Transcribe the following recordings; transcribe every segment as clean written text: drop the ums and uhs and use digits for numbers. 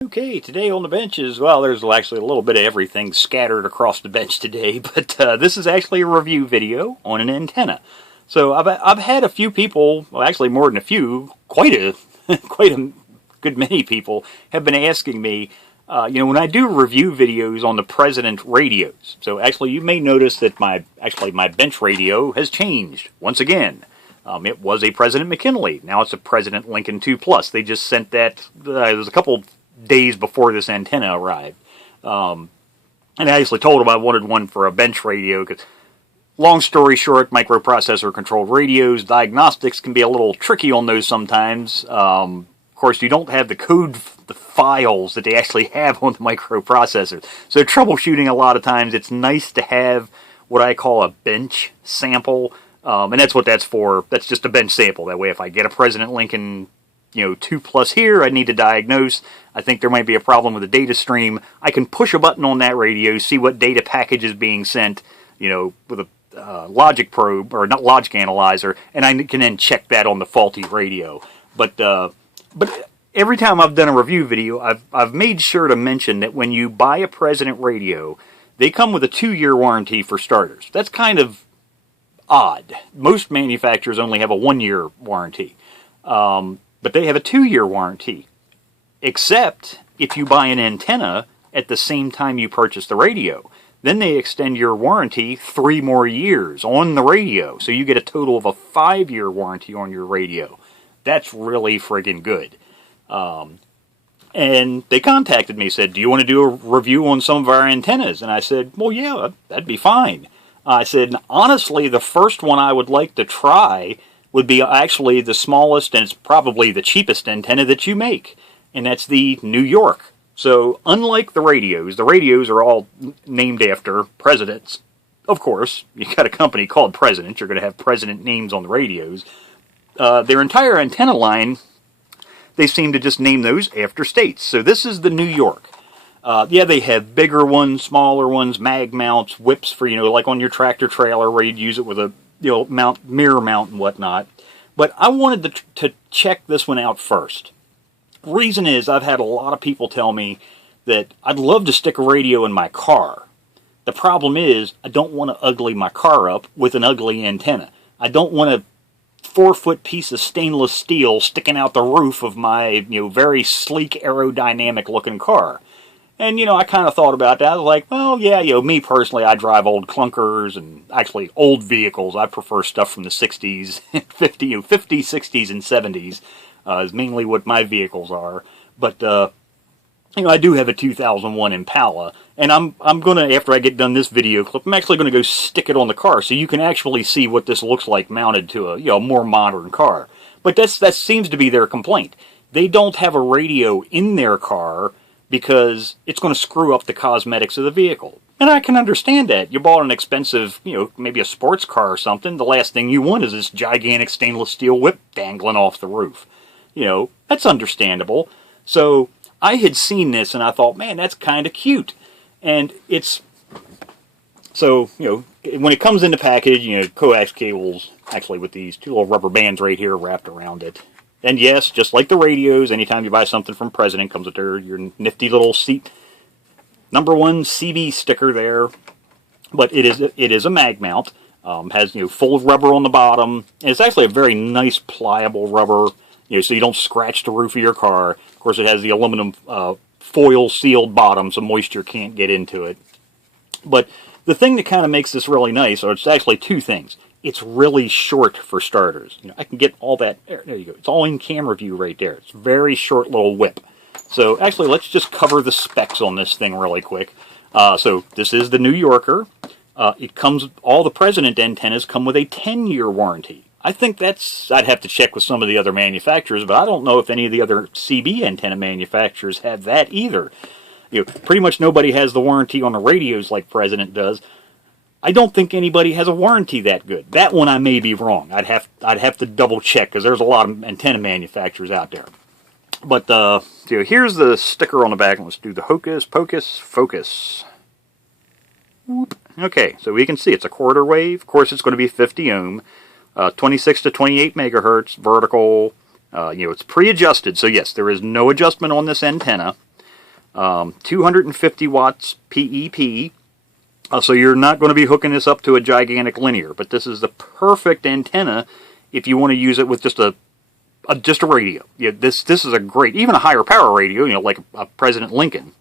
Okay, today on the bench is, well, there's actually a little bit of everything scattered across the bench today, but this is actually a review video on an antenna. So I've had a few people, well, actually more than a few, quite a good many people have been asking me, when I do review videos on the President radios. So actually, you may notice that my bench radio has changed once again. It was a President McKinley. Now it's a President Lincoln 2 Plus. They just sent that. It was a couple days before this antenna arrived. And I actually told them I wanted one for a bench radio because, long story short, microprocessor controlled radios, diagnostics can be a little tricky on those sometimes. Of course, you don't have the the files that they actually have on the microprocessor. So troubleshooting a lot of times, it's nice to have what I call a bench sample. And that's what that's for. That's just a bench sample. That way, if I get a President Lincoln 2 Plus here, I need to diagnose. I think there might be a problem with the data stream. I can push a button on that radio, see what data package is being sent, with a logic probe, or not logic analyzer, and I can then check that on the faulty radio. But every time I've done a review video, I've made sure to mention that when you buy a President radio, they come with a 2-year warranty for starters. That's kind of odd. Most manufacturers only have a 1-year warranty. But they have a 2-year warranty, except if you buy an antenna at the same time you purchase the radio. Then they extend your warranty 3 more years on the radio, so you get a total of a 5-year warranty on your radio. That's really friggin' good. And they contacted me, said, do you want to do a review on some of our antennas? And I said, well, yeah, that'd be fine. I said, honestly, the first one I would like to try would be actually the smallest, and it's probably the cheapest antenna that you make, and that's the New York. So unlike the radios are all named after presidents. Of course, you got a company called President, you're going to have president names on the radios. Their entire antenna line, they seem to just name those after states. So this is the New York. They have bigger ones, smaller ones, mag mounts, whips for, like on your tractor trailer where you'd use it with a mirror mount and whatnot. But I wanted to check this one out first. Reason is, I've had a lot of people tell me that I'd love to stick a radio in my car. The problem is, I don't want to ugly my car up with an ugly antenna. I don't want a 4-foot piece of stainless steel sticking out the roof of my, very sleek, aerodynamic looking car. And, I kind of thought about that. I was like, well, yeah, me personally, I drive old clunkers and actually old vehicles. I prefer stuff from the 60s, 50s, 60s, and 70s is mainly what my vehicles are. But, I do have a 2001 Impala. And I'm going to, after I get done this video clip, I'm actually going to go stick it on the car so you can actually see what this looks like mounted to a, more modern car. But that seems to be their complaint. They don't have a radio in their car because it's going to screw up the cosmetics of the vehicle. And I can understand that. You bought an expensive, maybe a sports car or something. The last thing you want is this gigantic stainless steel whip dangling off the roof. That's understandable. So I had seen this and I thought, man, that's kind of cute. And it's, so, when it comes in the package, coax cables, actually with these 2 little rubber bands right here wrapped around it. And yes, just like the radios, anytime you buy something from President, comes with your nifty little seat #1 CB sticker there. But it is a mag mount. Has full rubber on the bottom. And it's actually a very nice pliable rubber, so you don't scratch the roof of your car. Of course, it has the aluminum foil sealed bottom, so moisture can't get into it. But the thing that kind of makes this really nice, or it's actually 2 things. It's really short for starters. I can get all that. There you go. It's all in camera view right there. It's a very short little whip. So actually, let's just cover the specs on this thing really quick. So this is the New Yorker. All the President antennas come with a 10-year warranty. I think I'd have to check with some of the other manufacturers, but I don't know if any of the other CB antenna manufacturers have that either. Pretty much nobody has the warranty on the radios like President does. I don't think anybody has a warranty that good. That one I may be wrong. I'd have to double check because there's a lot of antenna manufacturers out there. But here's the sticker on the back. Let's do the hocus pocus focus. Whoop. Okay, so we can see it's a quarter wave. Of course, it's going to be 50 ohm, 26 to 28 megahertz vertical. It's pre-adjusted, so yes, there is no adjustment on this antenna. 250 watts PEP. So you're not going to be hooking this up to a gigantic linear, but this is the perfect antenna if you want to use it with just a radio. Yeah, this is a great, even a higher power radio, like a President Lincoln.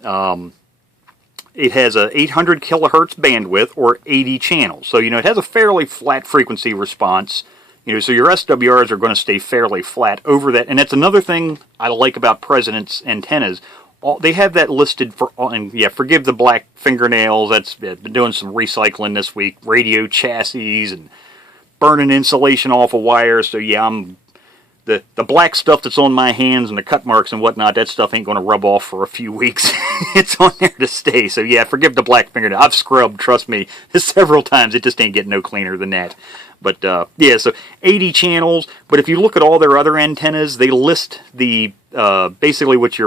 It has a 800 kilohertz bandwidth or 80 channels. So, it has a fairly flat frequency response. So your SWRs are going to stay fairly flat over that. And that's another thing I like about President's antennas. They have that listed for, and yeah, forgive the black fingernails. That's been doing some recycling this week. Radio chassis and burning insulation off of wires. So yeah, the black stuff that's on my hands and the cut marks and whatnot, that stuff ain't going to rub off for a few weeks. It's on there to stay. So yeah, forgive the black fingernail. I've scrubbed, trust me, several times. It just ain't getting no cleaner than that. But yeah, so 80 channels. But if you look at all their other antennas, they list the basically what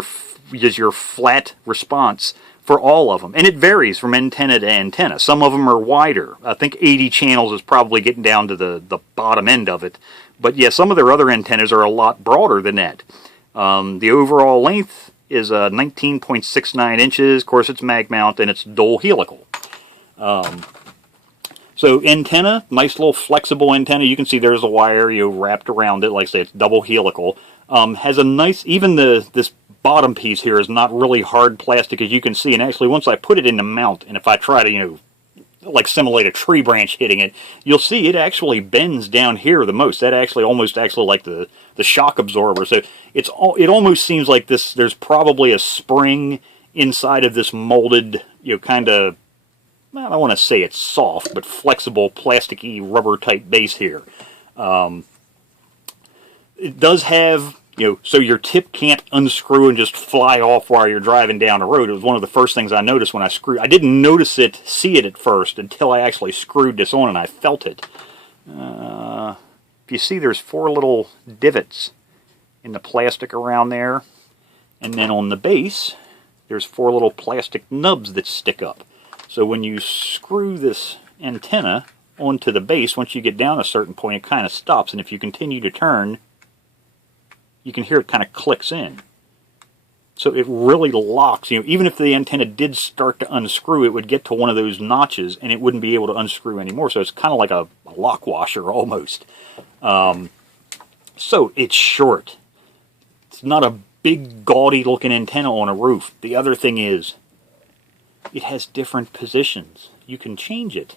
is your flat response for all of them. And it varies from antenna to antenna. Some of them are wider. I think 80 channels is probably getting down to the bottom end of it. But yeah, some of their other antennas are a lot broader than that. The overall length is 19.69 inches. Of course, it's mag mount and it's dual helical. So antenna, nice little flexible antenna. You can see there's a wire wrapped around it. Like I say, it's double helical. Has a nice, even this bottom piece here is not really hard plastic, as you can see. And actually, once I put it in the mount, and if I try to, like simulate a tree branch hitting it, you'll see it actually bends down here the most. That actually almost like the shock absorber. So it almost seems like there's probably a spring inside of this molded, kind of, I don't want to say it's soft, but flexible, plasticky, rubber type base here. It does have, so your tip can't unscrew and just fly off while you're driving down the road. It was one of the first things I noticed when I screwed. I didn't see it at first until I actually screwed this on and I felt it. If you see, there's 4 little divots in the plastic around there. And then on the base, there's 4 little plastic nubs that stick up. So when you screw this antenna onto the base, once you get down a certain point, it kind of stops. And if you continue to turn, you can hear it kind of clicks in. So it really locks. Even if the antenna did start to unscrew, it would get to one of those notches and it wouldn't be able to unscrew anymore. So it's kind of like a lock washer almost. So it's short. It's not a big gaudy looking antenna on a roof. The other thing is, it has different positions. You can change it.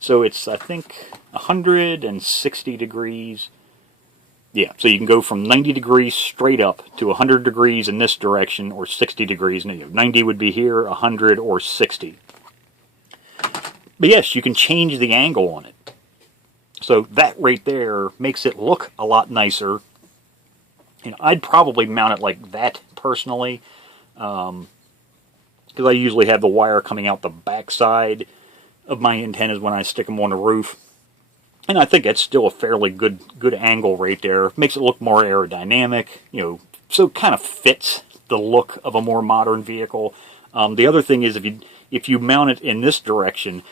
So it's, I think, 160 degrees. Yeah, so you can go from 90 degrees straight up to 100 degrees in this direction, or 60 degrees. 90 would be here, 100 or 60. But yes, you can change the angle on it. So that right there makes it look a lot nicer. I'd probably mount it like that personally. Because I usually have the wire coming out the back side of my antennas when I stick them on the roof. And I think that's still a fairly good angle right there. Makes it look more aerodynamic, so it kind of fits the look of a more modern vehicle. The other thing is if you mount it in this direction,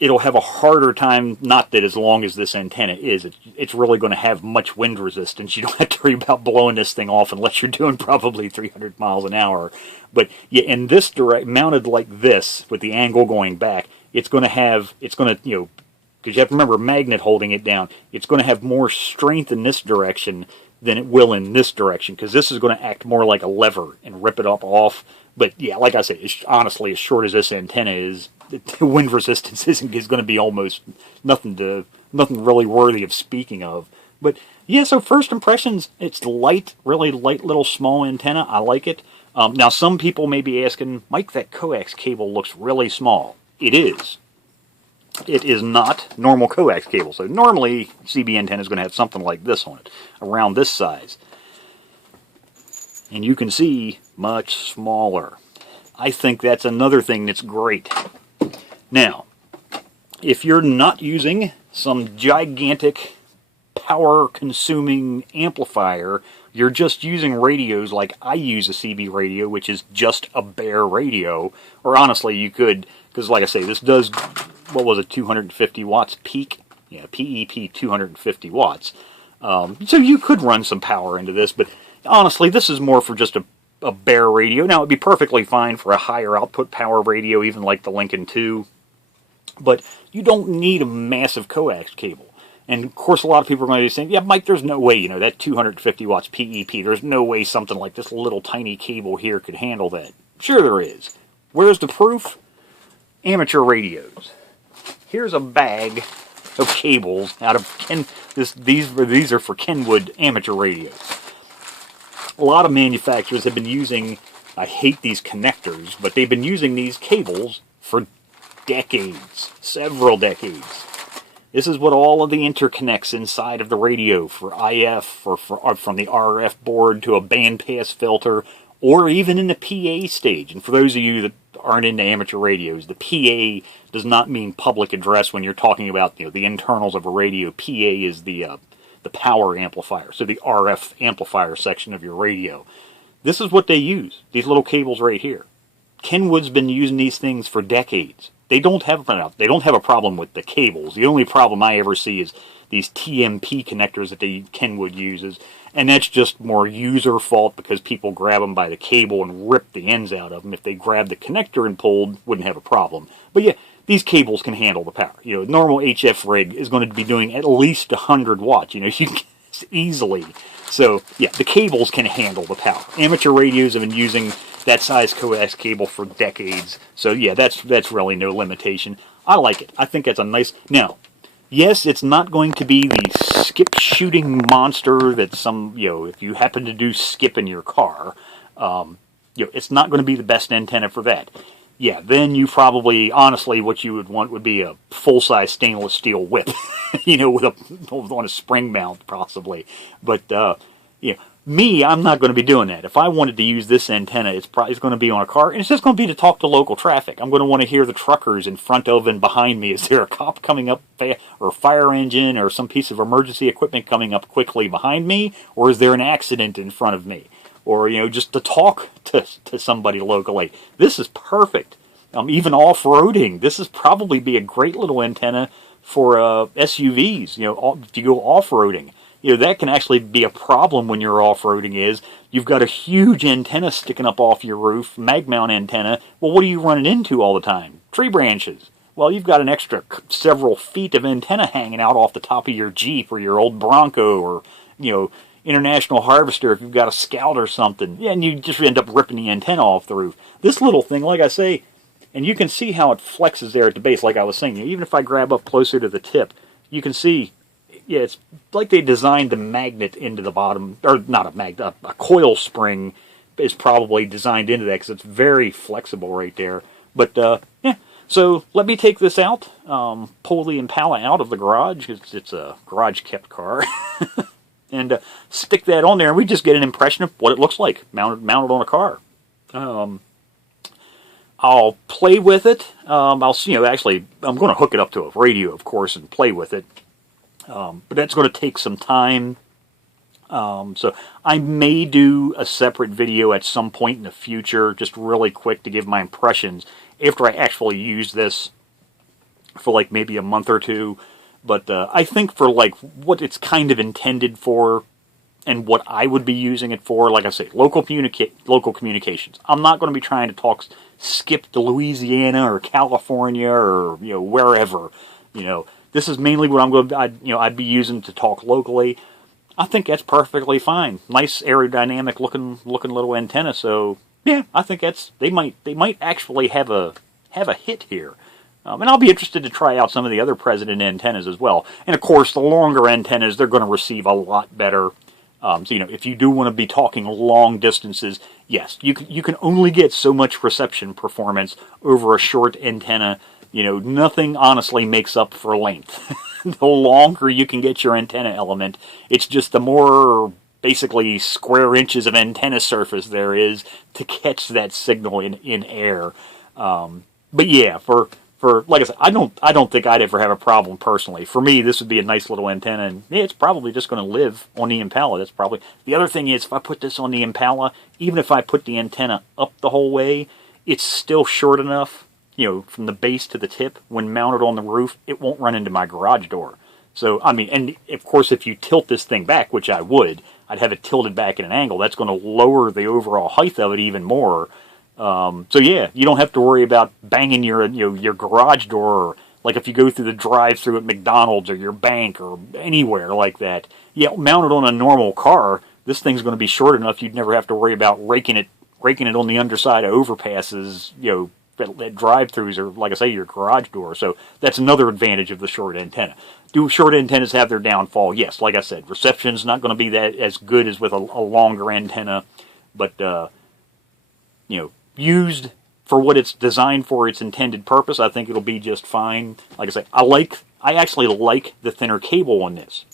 it'll have a harder time, not that as long as this antenna is, it's really going to have much wind resistance. You don't have to worry about blowing this thing off unless you're doing probably 300 miles an hour. But yeah, in this mounted like this, with the angle going back, it's going to, because you have to remember magnet holding it down, it's going to have more strength in this direction than it will in this direction, because this is going to act more like a lever and rip it up off. But yeah, like I said, honestly, as short as this antenna is, the wind resistance is going to be almost nothing really worthy of speaking of. But yeah, so first impressions, it's light, really light little small antenna. I like it. Now some people may be asking, Mike, that coax cable looks really small. It is. It is not normal coax cable. So normally CB antenna is going to have something like this on it, around this size. And you can see much smaller. I think that's another thing that's great. Now, if you're not using some gigantic power-consuming amplifier, you're just using radios like I use a CB radio, which is just a bare radio. Or honestly, you could, because like I say, this does, 250 watts peak? Yeah, PEP 250 watts. So you could run some power into this, but honestly, this is more for just a bare radio. Now, it'd be perfectly fine for a higher output power radio, even like the Lincoln 2. But you don't need a massive coax cable. And, of course, a lot of people are going to be saying, yeah, Mike, there's no way, that 250 watts PEP, there's no way something like this little tiny cable here could handle that. Sure there is. Where's the proof? Amateur radios. Here's a bag of cables out of these are for Kenwood amateur radios. A lot of manufacturers have been using, I hate these connectors, but they've been using these cables for decades, several decades. This is what all of the interconnects inside of the radio for IF or from the RF board to a bandpass filter, or even in the PA stage. And for those of you that aren't into amateur radios, the PA does not mean public address when you're talking about the internals of a radio. PA is the power amplifier, so the RF amplifier section of your radio. This is what they use, these little cables right here. Kenwood's been using these things for decades. They don't have a problem with the cables. The only problem I ever see is these TMP connectors that Kenwood uses, and that's just more user fault because people grab them by the cable and rip the ends out of them. If they grabbed the connector and pulled, wouldn't have a problem. But yeah, these cables can handle the power. Normal HF rig is going to be doing at least 100 watts. You can easily. So yeah, the cables can handle the power. Amateur radios have been using that size coax cable for decades. So yeah, that's really no limitation. I like it. I think that's a nice... Now, yes, it's not going to be the skip shooting monster that if you happen to do skip in your car, it's not going to be the best antenna for that. Yeah, then you probably, honestly, what you would want would be a full-size stainless steel whip, on a spring mount, possibly. But, me, I'm not going to be doing that. If I wanted to use this antenna, it's going to be on a car, and it's just going to be to talk to local traffic. I'm going to want to hear the truckers in front of and behind me. Is there a cop coming up, or a fire engine, or some piece of emergency equipment coming up quickly behind me, or is there an accident in front of me? Or, just to talk to somebody locally. This is perfect. Even off-roading, this is probably be a great little antenna for SUVs, if you go off-roading. That can actually be a problem when you're off-roading is you've got a huge antenna sticking up off your roof, mag mount antenna. Well, what are you running into all the time? Tree branches. Well, you've got an extra several feet of antenna hanging out off the top of your Jeep or your old Bronco or, International Harvester if you've got a Scout or something. Yeah, and you just end up ripping the antenna off the roof. This little thing, like I say, and you can see how it flexes there at the base, like I was saying. Even if I grab up closer to the tip, you can see, yeah, it's like they designed the magnet into the bottom, or not a magnet, a coil spring is probably designed into that because it's very flexible right there. But, yeah, so let me take this out, pull the Impala out of the garage, because it's a garage-kept car, and stick that on there, and we just get an impression of what it looks like mounted on a car. I'll play with it. Actually, I'm going to hook it up to a radio, of course, and play with it. But that's going to take some time. So I may do a separate video at some point in the future, just really quick to give my impressions after I actually use this for like maybe a month or two. But I think for like what it's kind of intended for and what I would be using it for, like I say, local communications. I'm not going to be trying to skip to Louisiana or California or wherever. This is mainly what I'd be using to talk locally. I think that's perfectly fine. Nice aerodynamic looking little antenna. So yeah, I think they might actually have a hit here. And I'll be interested to try out some of the other President antennas as well. And of course, the longer antennas, they're going to receive a lot better. So if you do want to be talking long distances, yes, you can only get so much reception performance over a short antenna. Nothing honestly makes up for length. The longer you can get your antenna element, it's just the more basically square inches of antenna surface there is to catch that signal in air. But yeah, for like I said, I don't think I'd ever have a problem personally. For me, this would be a nice little antenna, and yeah, it's probably just going to live on the Impala. That's probably the other thing is if I put this on the Impala, even if I put the antenna up the whole way, it's still short enough. From the base to the tip, when mounted on the roof, it won't run into my garage door. So, and of course, if you tilt this thing back, which I would, I'd have it tilted back at an angle. That's going to lower the overall height of it even more. So yeah, you don't have to worry about banging your your garage door, or like if you go through the drive-through at McDonald's or your bank or anywhere like that. Yeah, mounted on a normal car, this thing's going to be short enough you'd never have to worry about raking it on the underside of overpasses, at drive-throughs, or like I say, your garage door. So that's another advantage of the short antenna. Do short antennas have their downfall? Yes, like I said, reception's not going to be that as good as with a longer antenna, but used for what it's designed for, its intended purpose, I think it'll be just fine. Like I say, I actually like the thinner cable on this.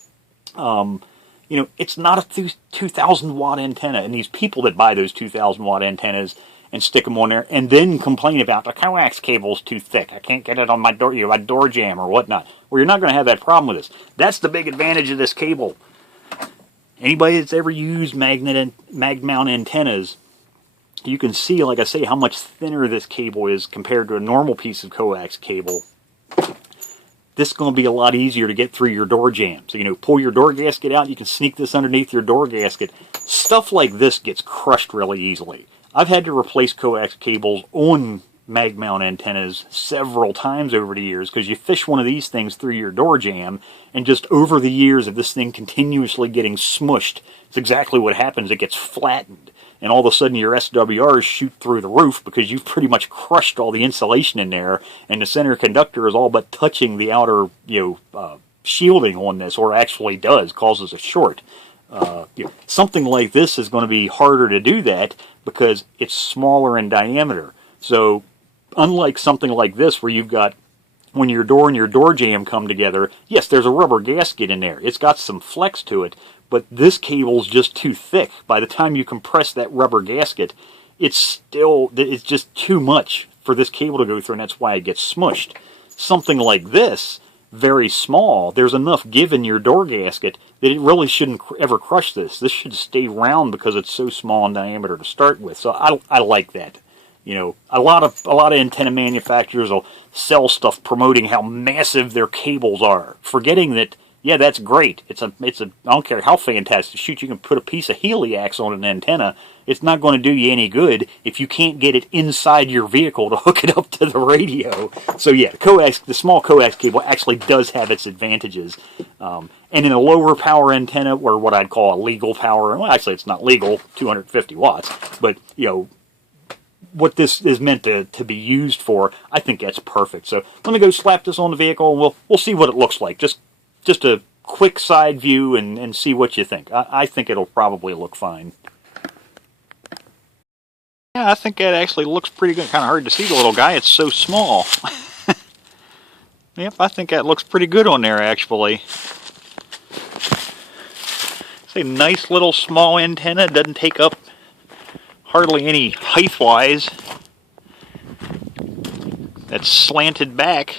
It's not a 2,000 watt antenna, and these people that buy those 2,000 watt antennas and stick them on there and then complain about the coax cable's too thick, I can't get it on my door, my door jamb or whatnot. Well, you're not going to have that problem with this. That's the big advantage of this cable. Anybody that's ever used mag mount antennas, you can see, like I say, how much thinner this cable is compared to a normal piece of coax cable. This is going to be a lot easier to get through your door jamb. So, pull your door gasket out, you can sneak this underneath your door gasket. Stuff like this gets crushed really easily. I've had to replace coax cables on mag mount antennas several times over the years, because you fish one of these things through your door jamb, and just over the years of this thing continuously getting smushed, it's exactly what happens. It gets flattened, and all of a sudden your SWRs shoot through the roof because you've pretty much crushed all the insulation in there, and the center conductor is all but touching the outer shielding on this, or actually causes a short. Something like this is going to be harder to do that because it's smaller in diameter. So unlike something like this, where you've got, when your door and your door jamb come together, yes, there's a rubber gasket in there. It's got some flex to it, but this cable's just too thick. By the time you compress that rubber gasket, it's just too much for this cable to go through, and that's why it gets smushed. Something like this, very small, there's enough give in your door gasket that it really shouldn't ever crush this. This should stay round because it's so small in diameter to start with. So I like that. A lot of antenna manufacturers will sell stuff promoting how massive their cables are, forgetting that, yeah, that's great. It's a I don't care how fantastic. Shoot, you can put a piece of heliax on an antenna. It's not going to do you any good if you can't get it inside your vehicle to hook it up to the radio. So yeah, the small coax cable actually does have its advantages. And in a lower power antenna, or what I'd call a legal power, well, actually it's not legal, 250 watts, but what this is meant to be used for, I think that's perfect. So let me go slap this on the vehicle, and we'll see what it looks like. Just a quick side view and see what you think. I think it'll probably look fine. Yeah, I think that actually looks pretty good. Kind of hard to see the little guy. It's so small. Yep, I think that looks pretty good on there, actually. It's a nice little small antenna. It doesn't take up hardly any height-wise. That's slanted back.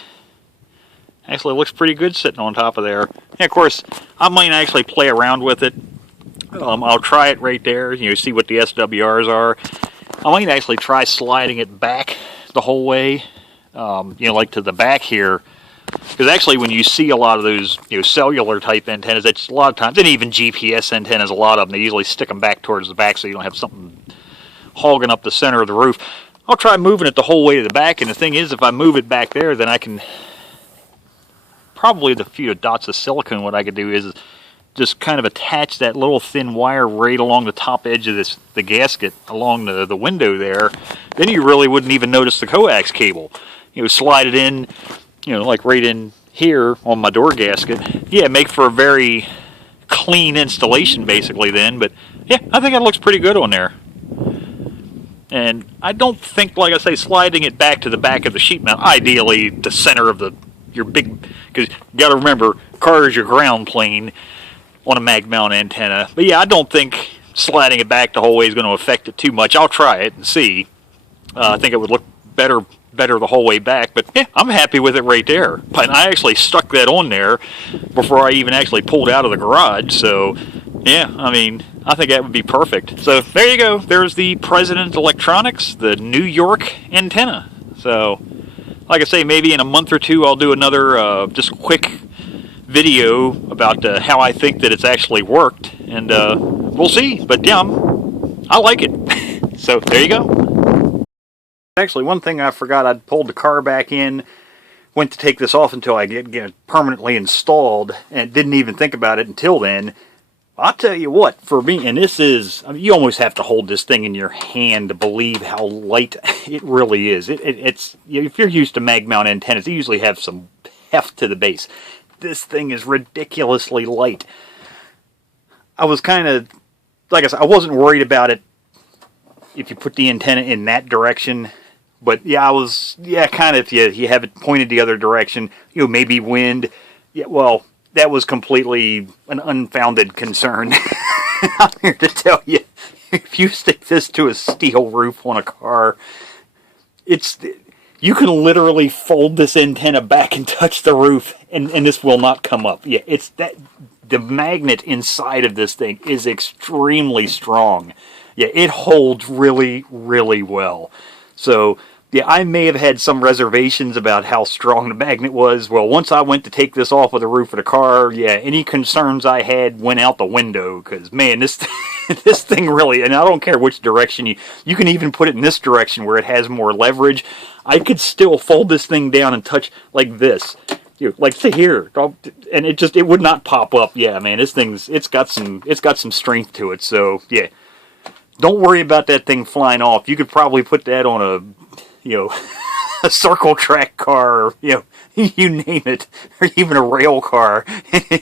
Actually looks pretty good sitting on top of there. And of course, I might actually play around with it. I'll try it right there, see what the SWRs are. I might actually try sliding it back the whole way, like to the back here. Because actually when you see a lot of those cellular type antennas, it's a lot of times, and even GPS antennas, a lot of them, they usually stick them back towards the back so you don't have something hogging up the center of the roof. I'll try moving it the whole way to the back, and the thing is, if I move it back there, then I can, probably the few dots of silicone, what I could do is just kind of attach that little thin wire right along the top edge of the gasket along the window there. Then you really wouldn't even notice the coax cable. Slide it in, like right in here on my door gasket. Yeah, make for a very clean installation basically then, but yeah, I think it looks pretty good on there. And I don't think, like I say, sliding it back to the back of the sheet mount, ideally the center of your big, because you got to remember, car is your ground plane on a mag mount antenna. But yeah, I don't think sliding it back the whole way is going to affect it too much. I'll try it and see. I think it would look better the whole way back, but yeah, I'm happy with it right there. But I actually stuck that on there before I even actually pulled out of the garage, so yeah, I mean, I think that would be perfect. So there you go. There's the President Electronics, the New York antenna. So, like I say, maybe in a month or two I'll do another just quick video about how I think that it's actually worked, and we'll see. But yeah, I like it. So there you go. Actually, one thing I forgot, I'd pulled the car back in, went to take this off until I get it permanently installed, and didn't even think about it until then. I'll tell you what, for me, and this is, I mean, you almost have to hold this thing in your hand to believe how light it really is. It's, if you're used to mag mount antennas, they usually have some heft to the base. This thing is ridiculously light. I was kind of, like I said, I wasn't worried about it if you put the antenna in that direction. But yeah, I was, kind of, if you have it pointed the other direction, maybe wind. Yeah, well, that was completely an unfounded concern. I'm here to tell you, if you stick this to a steel roof on a car, you can literally fold this antenna back and touch the roof, and this will not come up. Yeah, it's that the magnet inside of this thing is extremely strong. Yeah, it holds really, really well. So, yeah, I may have had some reservations about how strong the magnet was. Well, once I went to take this off of the roof of the car, yeah, any concerns I had went out the window. Because, man, this this thing really, and I don't care which direction you can even put it in this direction where it has more leverage. I could still fold this thing down and touch like this. Like, say here, and it would not pop up. Yeah, man, this thing's, it's got some strength to it. So, yeah, don't worry about that thing flying off. You could probably put that on a circle track car, or, you name it, or even a rail car.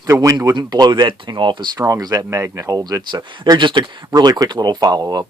The wind wouldn't blow that thing off as strong as that magnet holds it. So there's just a really quick little follow-up.